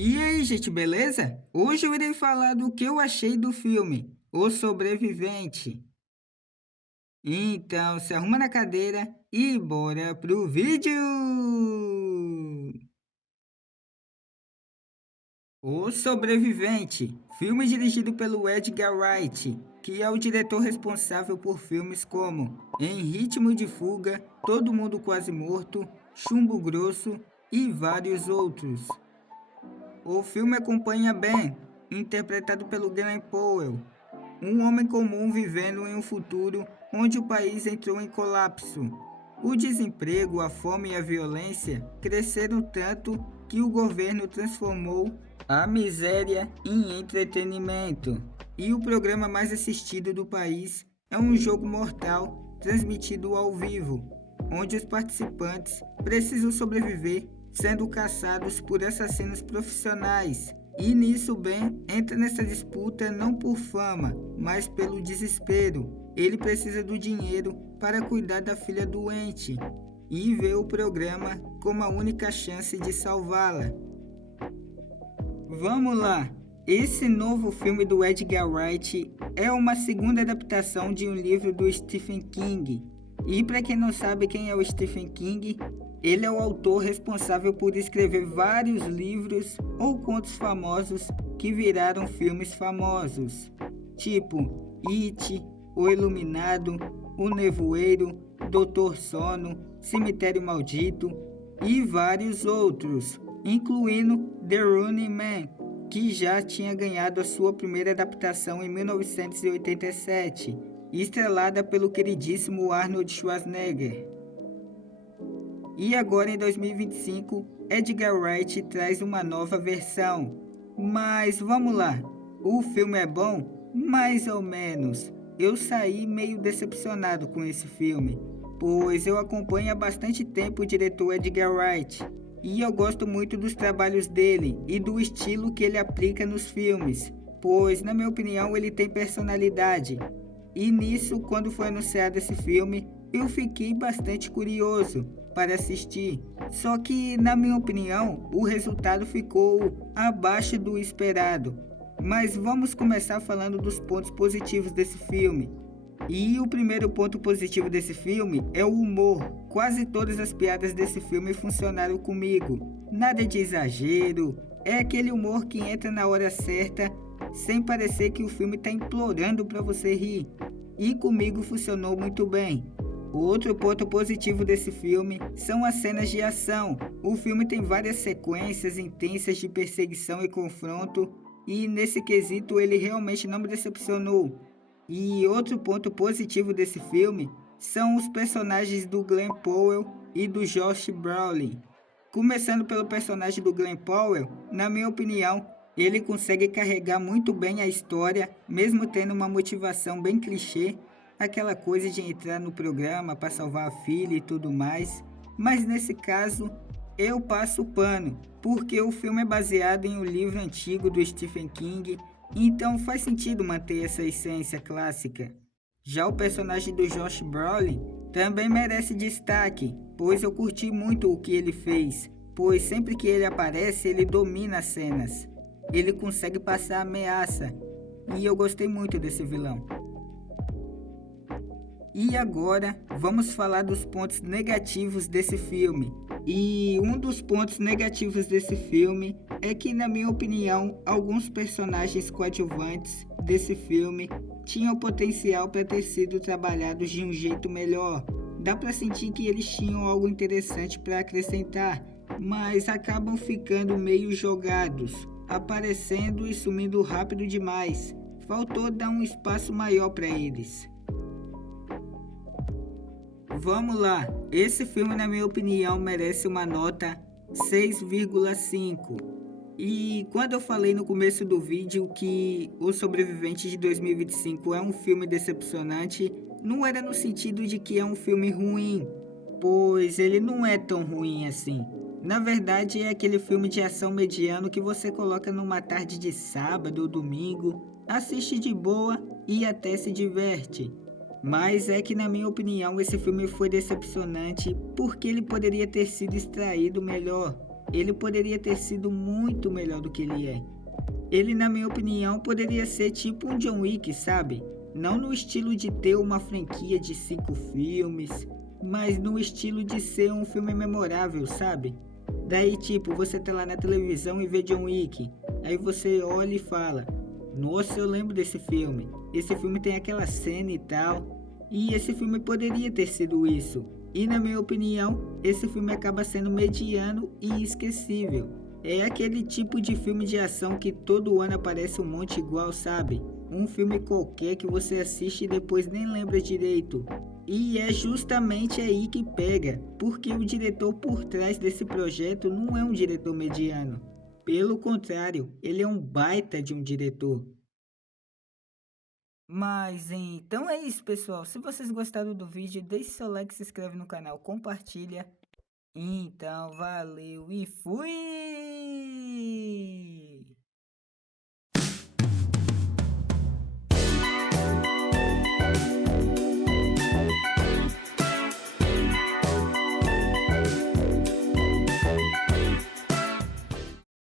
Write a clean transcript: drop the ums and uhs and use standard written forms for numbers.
E aí, gente, beleza? Hoje eu irei falar do que eu achei do filme O Sobrevivente. Então, se arruma na cadeira e bora pro vídeo! O Sobrevivente, filme dirigido pelo Edgar Wright, que é o diretor responsável por filmes como Em Ritmo de Fuga, Todo Mundo Quase Morto, Chumbo Grosso e vários outros. O filme acompanha Ben, interpretado pelo Glenn Powell, um homem comum vivendo em um futuro onde o país entrou em colapso. O desemprego, a fome e a violência cresceram tanto que o governo transformou a miséria em entretenimento. E o programa mais assistido do país é um jogo mortal transmitido ao vivo, onde os participantes precisam sobreviver sendo caçados por assassinos profissionais. E nisso Ben entra nessa disputa não por fama, mas pelo desespero. Ele precisa do dinheiro para cuidar da filha doente e vê o programa como a única chance de salvá-la. Vamos lá! Esse novo filme do Edgar Wright é uma segunda adaptação de um livro do Stephen King. E para quem não sabe quem é o Stephen King, ele é o autor responsável por escrever vários livros ou contos famosos que viraram filmes famosos, tipo It, O Iluminado, O Nevoeiro, Doutor Sono, Cemitério Maldito e vários outros, incluindo The Running Man, que já tinha ganhado a sua primeira adaptação em 1987, estrelada pelo queridíssimo Arnold Schwarzenegger. E agora em 2025, Edgar Wright traz uma nova versão. Mas vamos lá, o filme é bom? Mais ou menos. Eu saí meio decepcionado com esse filme, pois eu acompanho há bastante tempo o diretor Edgar Wright. E eu gosto muito dos trabalhos dele e do estilo que ele aplica nos filmes, pois, na minha opinião, ele tem personalidade. E nisso, quando foi anunciado esse filme, eu fiquei bastante curioso para assistir. Só que, na minha opinião, o resultado ficou abaixo do esperado. Mas vamos começar falando dos pontos positivos desse filme. E o primeiro ponto positivo desse filme é o humor. Quase todas as piadas desse filme funcionaram comigo. Nada de exagero, é aquele humor que entra na hora certa, sem parecer que o filme está implorando para você rir. E comigo funcionou muito bem. O outro ponto positivo desse filme são as cenas de ação. O filme tem várias sequências intensas de perseguição e confronto, e nesse quesito ele realmente não me decepcionou. E outro ponto positivo desse filme são os personagens do Glenn Powell e do Josh Brolin. Começando pelo personagem do Glenn Powell, na minha opinião, ele consegue carregar muito bem a história, mesmo tendo uma motivação bem clichê, aquela coisa de entrar no programa para salvar a filha e tudo mais. Mas nesse caso, eu passo o pano, porque o filme é baseado em um livro antigo do Stephen King, então faz sentido manter essa essência clássica. Já o personagem do Josh Brolin também merece destaque, pois eu curti muito o que ele fez, pois sempre que ele aparece ele domina as cenas. Ele consegue passar ameaça, e eu gostei muito desse vilão. E agora vamos falar dos pontos negativos desse filme. E um dos pontos negativos desse filme é que, na minha opinião, alguns personagens coadjuvantes desse filme tinham potencial para ter sido trabalhados de um jeito melhor. Dá para sentir que eles tinham algo interessante para acrescentar, mas acabam ficando meio jogados, aparecendo e sumindo rápido demais. Faltou dar um espaço maior para eles. Vamos lá, esse filme na minha opinião merece uma nota 6,5. E quando eu falei no começo do vídeo que O Sobrevivente de 2025 é um filme decepcionante, não era no sentido de que é um filme ruim, pois ele não é tão ruim assim. Na verdade é aquele filme de ação mediano que você coloca numa tarde de sábado ou domingo, assiste de boa e até se diverte. Mas é que, na minha opinião, esse filme foi decepcionante porque ele poderia ter sido extraído melhor. ele poderia ter sido muito melhor do que ele é. Ele, na minha opinião, poderia ser tipo um John Wick, sabe? Não no estilo de ter uma franquia de 5 filmes, mas no estilo de ser um filme memorável, sabe? Daí, tipo, você tá lá na televisão e vê John Wick, aí você olha e fala: Nossa, eu lembro desse filme. Esse filme tem aquela cena e tal. E esse filme poderia ter sido isso. E na minha opinião, esse filme acaba sendo mediano e esquecível. É aquele tipo de filme de ação que todo ano aparece um monte igual, sabe? Um filme qualquer que você assiste e depois nem lembra direito. E é justamente aí que pega, porque o diretor por trás desse projeto não é um diretor mediano. Pelo contrário, ele é um baita de um diretor. Mas então é isso, pessoal. Se vocês gostaram do vídeo, deixe seu like, se inscreve no canal, compartilha. Então, valeu e fui!